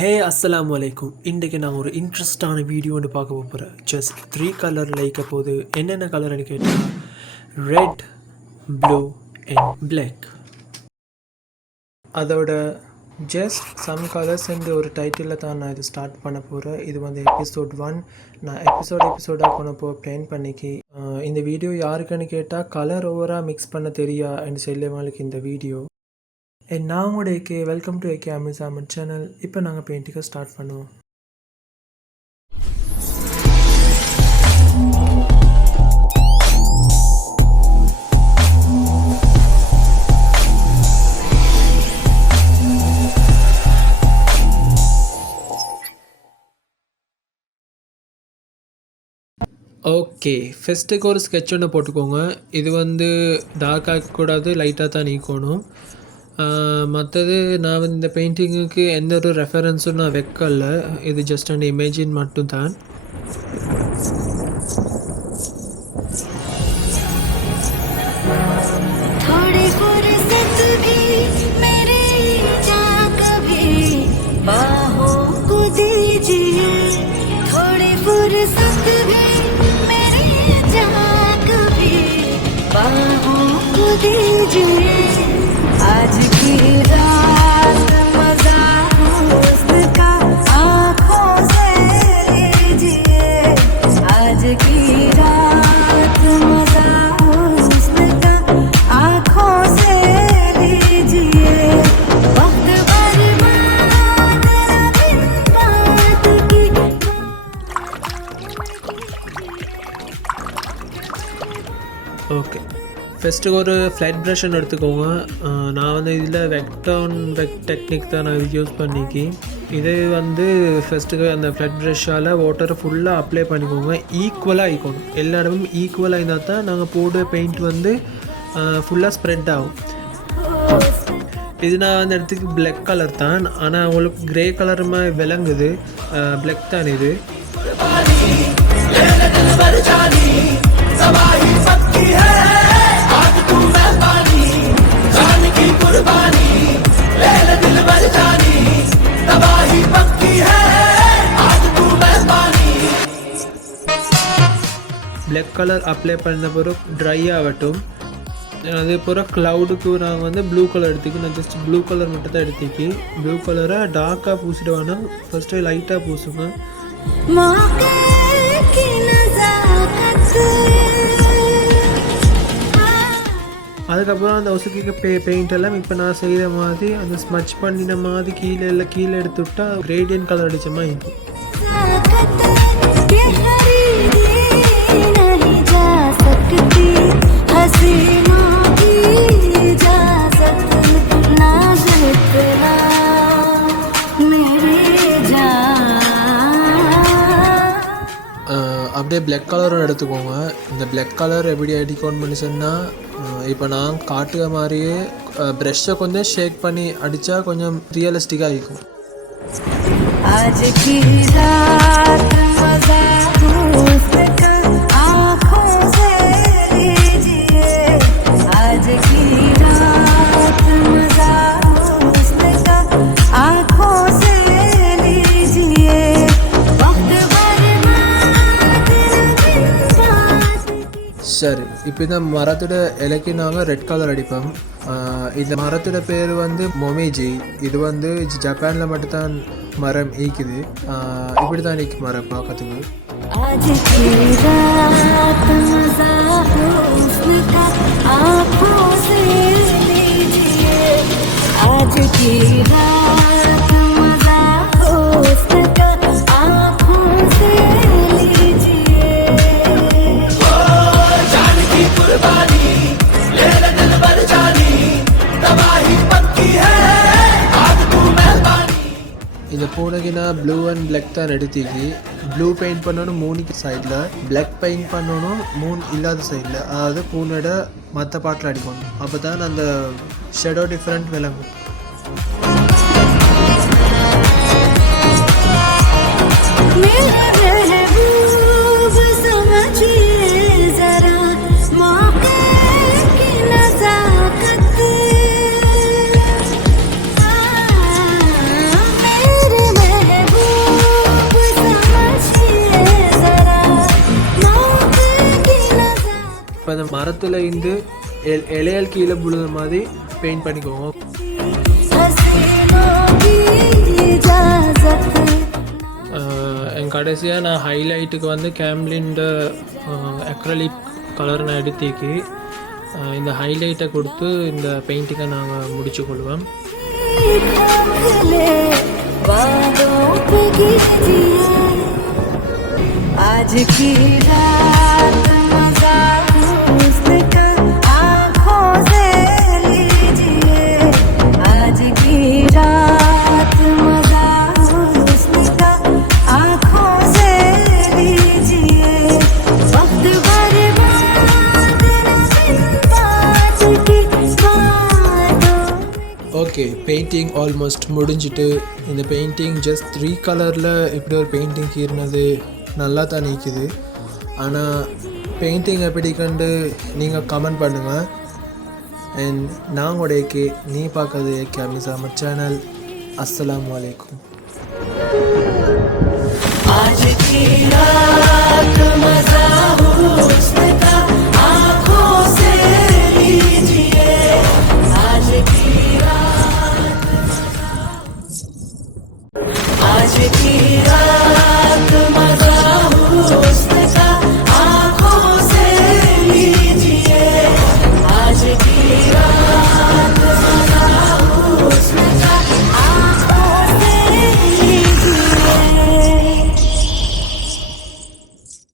ஹே அஸ்ஸலாமு அலைக்கும். இன்றைக்கி நான் ஒரு இன்ட்ரெஸ்டான வீடியோ ஒன்று பார்க்க போகிறேன். ஜஸ்ட் 3 கலர் லைக்க போது என்னென்ன கலர்னு கேட்டால் ரெட், ப்ளூ அண்ட் பிளாக். அதோட ஜஸ்ட் சம் கலர்ஸ் என்ற ஒரு டைட்டிலில் தான் நான் இது ஸ்டார்ட் பண்ண போகிறேன். இது வந்து எபிசோட் 1. நான் எபிசோடாக போனப்போ பிளான் பண்ணிக்கி இந்த வீடியோ யாருக்குன்னு கேட்டால் கலர் ஓவராக மிக்ஸ் பண்ண தெரியா என்று சொல்லுவாங்களுக்கு இந்த வீடியோ. நான் உங்களோட ஏகே. வெல்கம் டு ஏகே அமேசாமன் சேனல். இப்போ நாங்கள் பெயிண்டிங்கை ஸ்டார்ட் பண்ணுவோம். ஓகே, ஃபஸ்ட்டுக்கு ஒரு ஸ்கெட்ச் ஒன்று போட்டுக்கோங்க. இது வந்து டார்க் ஆகக்கூடாது, லைட்டாக தான் நீக்கணும். மற்றது நான் வந்து இந்த பெயிண்டிங்குக்கு எந்த ஒரு ரெஃபரன்ஸும் நான் வைக்கல. இது ஜஸ்ட் அந்த இமேஜின் மட்டும்தான். आज की रात मजा हुस्न का आँखों से लीजिए. आज की रात मजा हुस्न का आँखों से लीजिए. वक्त बर्बाद बिन बात की. ஓகே, ஃபஸ்ட்டு ஒரு ஃப்ளாட் ப்ரஷ் ஒன்று எடுத்துக்கோங்க. நான் வந்து இதில் வெக் டெக்னிக் தான் நான் யூஸ் பண்ணிக்கி. இது வந்து ஃபஸ்ட்டுக்கு அந்த ஃப்ளாட் ப்ரஷ்ஷால் வாட்டரை ஃபுல்லாக அப்ளை பண்ணிக்கோங்க. ஈக்குவலாக ஆகிக்கணும். எல்லா இடமும் ஈக்குவலாக இருந்தால் தான் நாங்கள் போடுற பெயிண்ட் வந்து ஃபுல்லாக ஸ்ப்ரெட் ஆகும். இது நான் வந்து இடத்துக்கு பிளாக் கலர் தான், ஆனால் உங்களுக்கு க்ரே கலர் மாதிரி விளங்குது. பிளாக் தான் இது. பிளாக் கலர் அப்ளை பண்ண பிறகு ட்ரை ஆகட்டும். அதே போல் க்ளவுடுக்கு நான் வந்து ப்ளூ கலர் எடுத்துக்கி. நான் ஜஸ்ட் ப்ளூ கலர் மட்டும் தான் எடுத்துக்கி. ப்ளூ கலரை டார்க்காக பூசிட்டு வேணாம், ஃபஸ்ட்டு லைட்டாக பூசுங்க. அதுக்கப்புறம் அந்த ஒசுக்கிக்க பெயிண்ட் எல்லாம் இப்போ நான் செய்கிற மாதிரி அந்த ஸ்மச் பண்ணின மாதிரி கீழே எடுத்து விட்டால் கிரேடியன் கலர் அடித்த மாதிரி இருக்கும். அப்படியே பிளாக் கலரும் எடுத்துக்கோங்க. இந்த பிளாக் கலர் எப்படி அடிக்கணும்னு பண்ணி சொன்னால், இப்போ நான் காட்டுற மாதிரியே ப்ரெஷ்ஷை கொஞ்சம் ஷேக் பண்ணி அடித்தா கொஞ்சம் ரியலிஸ்டிக்காக இருக்கும். சரி, இப்போ இந்த மரத்தோட இலைக்கு நாங்கள் ரெட் கலர் அடிப்போம். இந்த மரத்தோட பேர் வந்து மொமேஜி. இது வந்து ஜப்பானில் மட்டும்தான் மரம் ஈக்குது. இப்படி தான் ஈக்கு மரம் பார்க்கறதுக்கு. இதை போனக்கு நான் ப்ளூ அண்ட் பிளாக் தான் எடுத்துக்கி. ப்ளூ பெயிண்ட் பண்ணணும் மூணுக்கு சைடில், பிளாக் பெயிண்ட் பண்ணணும் மூணு இல்லாத சைடில். அதாவது பூனோட மற்ற பாட்டில் அடிக்கணும். அப்போ தான் அந்த ஷேடோ டிஃப்ரெண்ட் விளங்கும். मेरे அப்போ அந்த மரத்தில் இருந்து இலையால் கீழே விழுத மாதிரி பெயிண்ட் பண்ணிக்கோங்க. என் கடைசியாக நான் ஹைலைட்டுக்கு வந்து கேம்லின்ட அக்ரலிக் கலர் நான் எடுத்திக்கி இந்த ஹைலைட்டை கொடுத்து இந்த பெயிண்டிங்கை நாங்கள் முடிச்சு கொள்வோம். आज की रात मजा उसका आँखों से लीजिए, आज की रात मजा उसका आँखों से लीजिए, वक्त बर्बाद की बातों. ஓகே, பெயிண்டிங் ஆல்மோஸ்ட் முடிஞ்சிட்டு. இந்த பெயிண்டிங் ஜஸ்ட் 3 கலரில் இப்படி ஒரு பெயிண்டிங் கீறினது நல்லா தான் நிற்குது. ஆனால் பெயிண்டிங் எப்படி கண்டு நீங்கள் கமெண்ட் பண்ணுங்கள். அண்ட் நான் உடையக்கு நீ பார்க்கறது கேமிஸ் அஹமத் சேனல். அஸ்ஸலாமு அலைக்கும்.